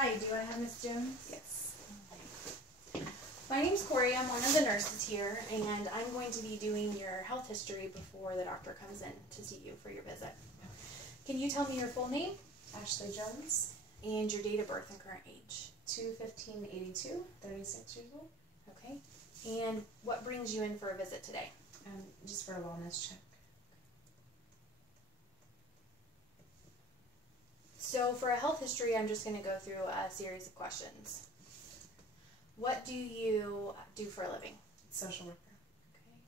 Hi, do I have Miss Jones? Yes. My name's Corey. I'm one of the nurses here, and I'm going to be doing your health history before the doctor comes in to see you for your visit. Can you tell me your full name? Ashley Jones, And your date of birth and current age. 2/15/82, 36 years old. Okay. And what brings you in for a visit today? Just for a wellness check. So for a health history, I'm just going to go through a series of questions. What do you do for a living? Social worker. Okay.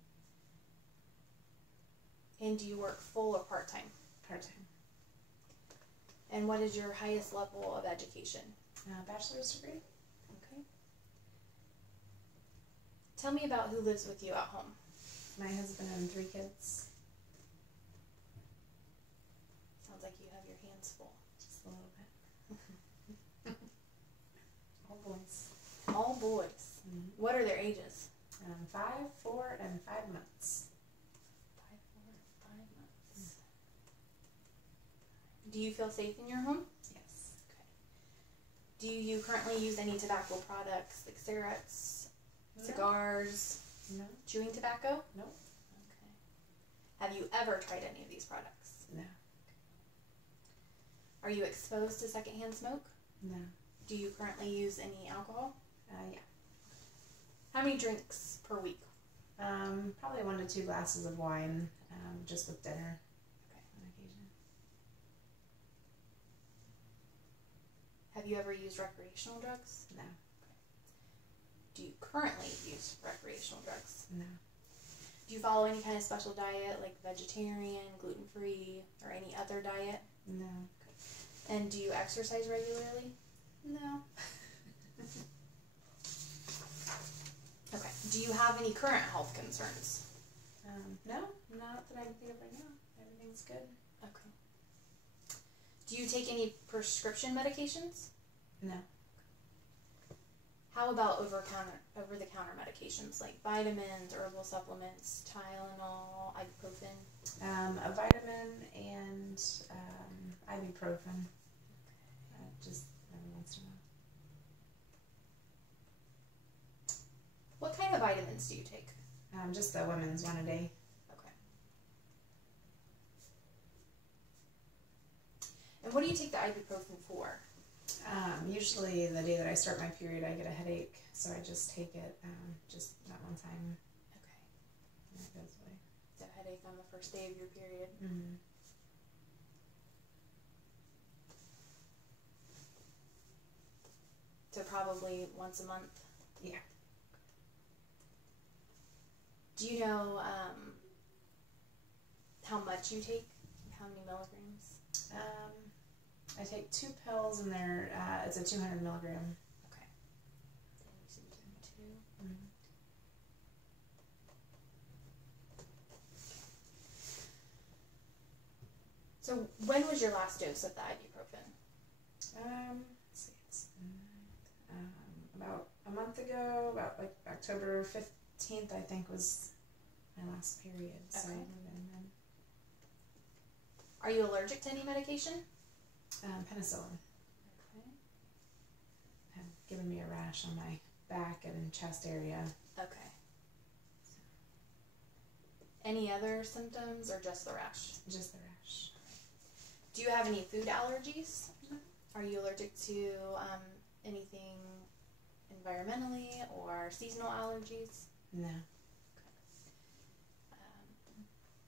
And do you work full or part-time? Part-time. And what is your highest level of education? Bachelor's degree. Okay. Tell me about who lives with you at home. My husband and 3 kids. Sounds like you have your hands full. Just a little bit. All boys. All boys. Mm-hmm. What are their ages? 5, 4, and 5 months. 5, 4, 5 months. Do you feel safe in your home? Yes. Okay. Do you currently use any tobacco products like cigarettes, cigars, No. chewing tobacco? No. Okay. Have you ever tried any of these products? No. Are you exposed to secondhand smoke? No. Do you currently use any alcohol? Yeah. How many drinks per week? Probably 1 to 2 glasses of wine, just with dinner. Okay. On occasion. Have you ever used recreational drugs? No. Do you currently use recreational drugs? No. Do you follow any kind of special diet, like vegetarian, gluten-free, or any other diet? No. And do you exercise regularly? No. Okay. Do you have any current health concerns? No, not that I can think of right now. Everything's good. Okay. Do you take any prescription medications? No. How about over-the-counter medications like vitamins, herbal supplements, Tylenol, ibuprofen? A vitamin and ibuprofen. Just every once in a What kind of vitamins do you take? while. Just the women's one a day. Okay. And what do you take the ibuprofen for? Usually the day that I start my period, I get a headache, so I just take it just that one time, Okay. and it goes away. The headache on the first day of your period. Mm-hmm. So probably once a month. Yeah. Do you know how much you take? How many milligrams? I take 2 pills, and it's a 200 milligram. Okay. Then you said 2. Mm-hmm. So when was your last dose of the ibuprofen? Let's see, it's about a month ago, about like October 15th, I think, was my last period. So Okay. it would've been then. Are you allergic to any medication? Penicillin Okay. had given me a rash on my back and chest area. Okay. Any other symptoms or just the rash? Just the rash. Do you have any food allergies? No. Are you allergic to anything environmentally or seasonal allergies? No.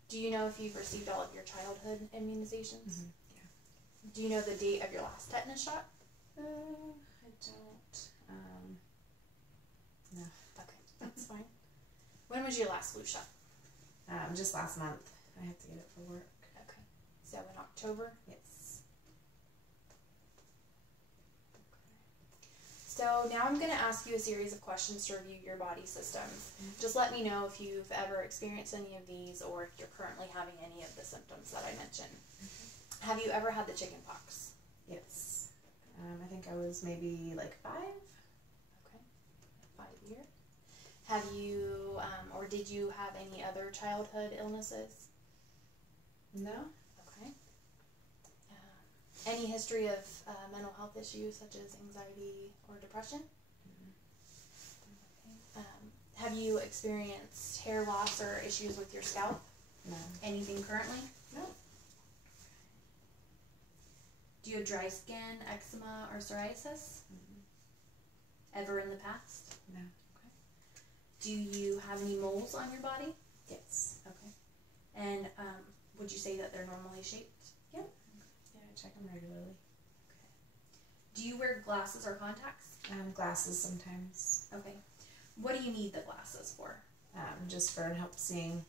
Do you know if you've received all of your childhood immunizations? Mm-hmm. Do you know the date of your last tetanus shot? I don't. No. Okay, that's fine. When was your last flu shot? Just last month. I have to get it for work. Okay, so in October? Yes. So now I'm going to ask you a series of questions to review your body systems. Just let me know if you've ever experienced any of these or if you're currently having any of the symptoms that I mentioned. Have you ever had the chicken pox? Yes. I think I was maybe like 5. Okay, 5 years. Have you, or did you have any other childhood illnesses? No. Okay. Any history of mental health issues such as anxiety or depression? Okay. Have you experienced hair loss or issues with your scalp? No. Anything currently? No. Do you have dry skin, eczema, or psoriasis? Ever in the past? No. Okay. Do you have any moles on your body? Yes. Okay. And would you say that they're normally shaped? Yep. Yeah, I check them regularly. Okay. Do you wear glasses or contacts? Glasses sometimes. Okay. What do you need the glasses for? Just for help seeing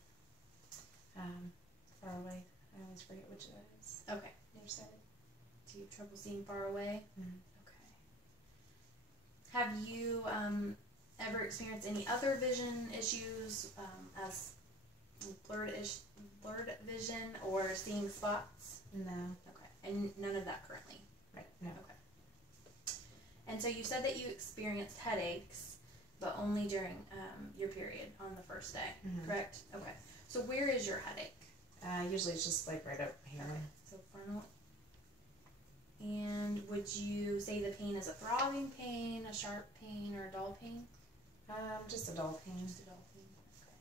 far away. I always forget which that is. Okay. Nearsighted. Do you have trouble seeing far away? Mm-hmm. Okay. Have you ever experienced any other vision issues as blurred vision or seeing spots? No. Okay. And none of that currently? Right. No. Okay. And so you said that you experienced headaches, but only during your period on the first day, correct? Okay. So where is your headache? Usually it's just like right up here. Okay. So frontal. And would you say the pain is a throbbing pain, a sharp pain, or a dull pain? Just a dull pain. Just a dull pain. Okay.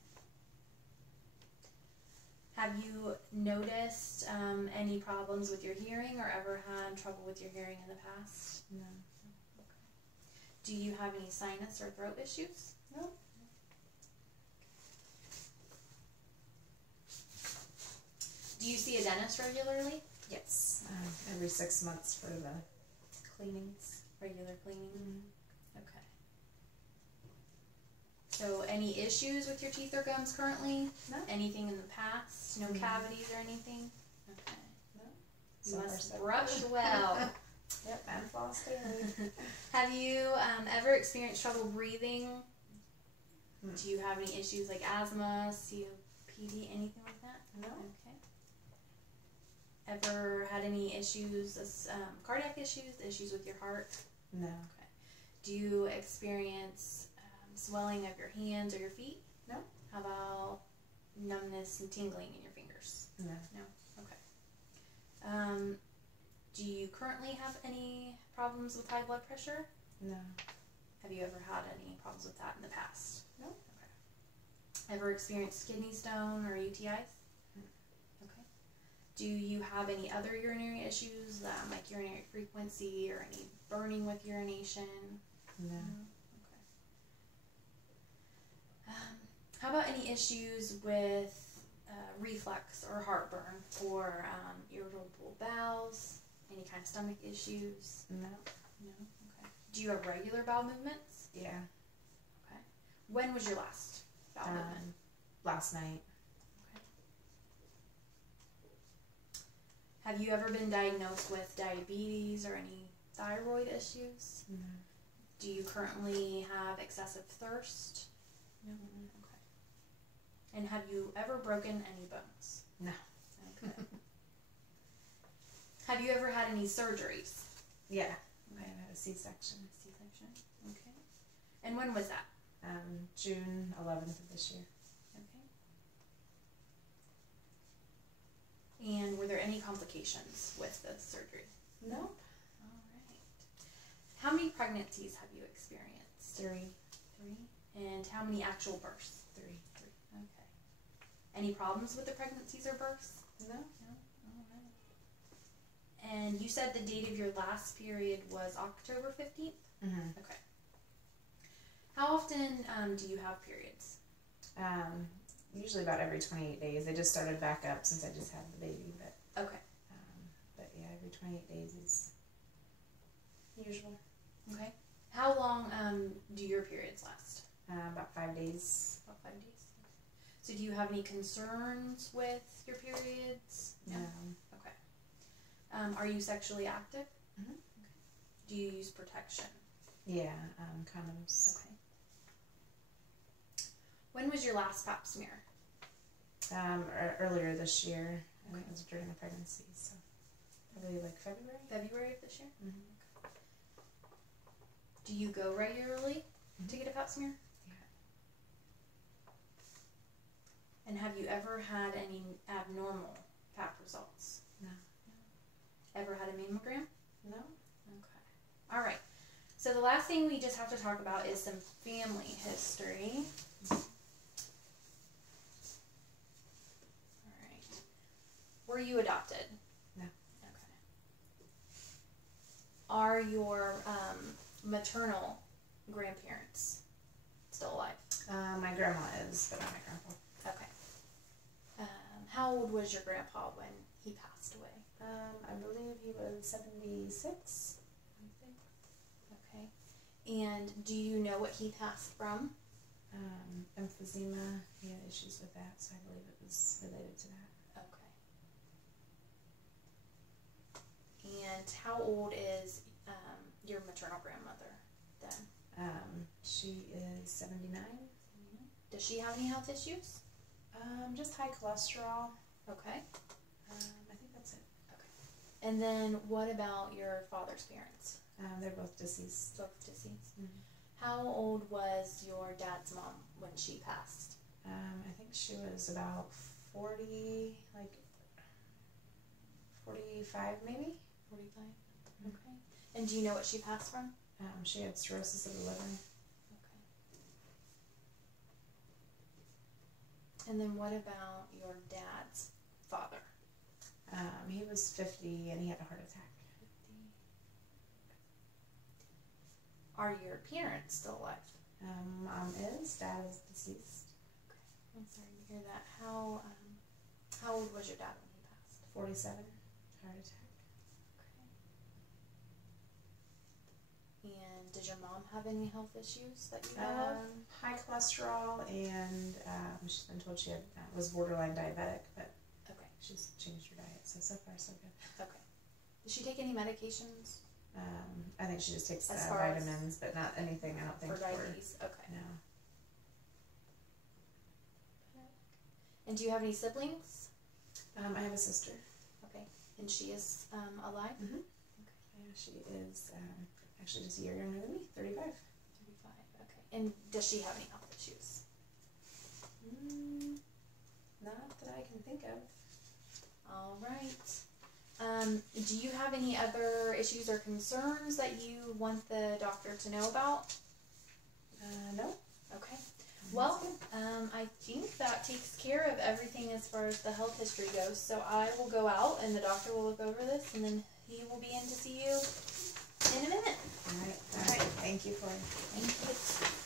Have you noticed any problems with your hearing or ever had trouble with your hearing in the past? No. Okay. Do you have any sinus or throat issues? No. Do you see a dentist regularly? Yes. Every 6 months for the cleanings. Regular cleaning? Okay. So any issues with your teeth or gums currently? No. Anything in the past? No cavities or anything? Okay. No. You must brush well. Yep, and floss daily. Have you ever experienced trouble breathing? Do you have any issues like asthma, COPD, anything like that? No. Okay. Ever had any issues, cardiac issues with your heart? No. Okay. Do you experience swelling of your hands or your feet? No. How about numbness and tingling in your fingers? No. No? Okay. Do you currently have any problems with high blood pressure? No. Have you ever had any problems with that in the past? No. Okay. Ever experienced kidney stone or UTIs? Okay. Do you have any other urinary issues, like urinary frequency or any burning with urination? No. Okay. How about any issues with reflux or heartburn or irritable bowels? Any kind of stomach issues? No. No? Okay. Do you have regular bowel movements? Yeah. Okay. When was your last bowel movement? Last night. Okay. Have you ever been diagnosed with diabetes or any thyroid issues? No. Do you currently have excessive thirst? No. Okay. And have you ever broken any bones? No. Okay. Have you ever had any surgeries? Yeah. Okay. I had a C-section. C-section. Okay. And when was that? June 11th of this year. Okay. And were there any complications with the surgery? No. All right. How many pregnancies have you experienced? 3. 3. And how many actual births? 3. 3. Okay. Any problems with the pregnancies or births? No. No? All right. And you said the date of your last period was October 15th? Mm-hmm. Okay. How often do you have periods? Usually about every 28 days. They just started back up since I just had the baby, but Okay. but yeah, every 28 days is usual. Okay. How long do your periods last? About 5 days. About 5 days. Okay. So do you have any concerns with your periods? No. Okay. Are you sexually active? Mm-hmm. Okay. Do you use protection? Yeah, condoms. Okay. When was your last pap smear? Earlier this year. Okay. It was during the pregnancy, so probably like February. February of this year? Mm-hmm. Do you go regularly to get a pap smear? Yeah. And have you ever had any abnormal pap results? No. ever had a mammogram? No. Okay. All right. So the last thing we just have to talk about is some family history. All right. Were you adopted? No. Okay. Are your maternal grandparents still alive? My grandma is, but not my grandpa. Okay. How old was your grandpa when he passed away? I believe he was 76. Okay. And do you know what he passed from? Emphysema. He had issues with that, so I believe it was related to that. Okay. And how old is your maternal grandmother then? She is 79. Does she have any health issues? Just high cholesterol. Okay. I think that's it. And then what about your father's parents? They're both deceased. Both deceased. Mm-hmm. How old was your dad's mom when she passed? I think she was about 40, like 45 maybe. 45? Mm-hmm. Okay. And do you know what she passed from? She had cirrhosis of the liver. Okay. And then what about your dad's father? He was 50 and he had a heart attack. 50. Are your parents still alive? Mom is. Dad is deceased. Okay. I'm sorry to hear that. How old was your dad when he passed? 47. Heart attack. Okay. And did your mom have any health issues that you know of? High cholesterol, and she's been told she had, was borderline diabetic, but Okay. she's changed her diet, so far so good. Okay. Does she take any medications I think she just takes As far as- vitamins, but not anything, I don't think, for diabetes? Okay. No. And do you have any siblings? I have a sister. Okay. And she is alive? Mm-hmm. Okay. Yeah, she is actually just a year younger than me, 35. 35. Okay. And does she have any health issues? Not that I can think of. All right. Do you have any other issues or concerns that you want the doctor to know about? No. Okay. Well, I think that takes care of everything as far as the health history goes. So I will go out and the doctor will look over this and then he will be in to see you in a minute. All right. Thank you for it. Thank you.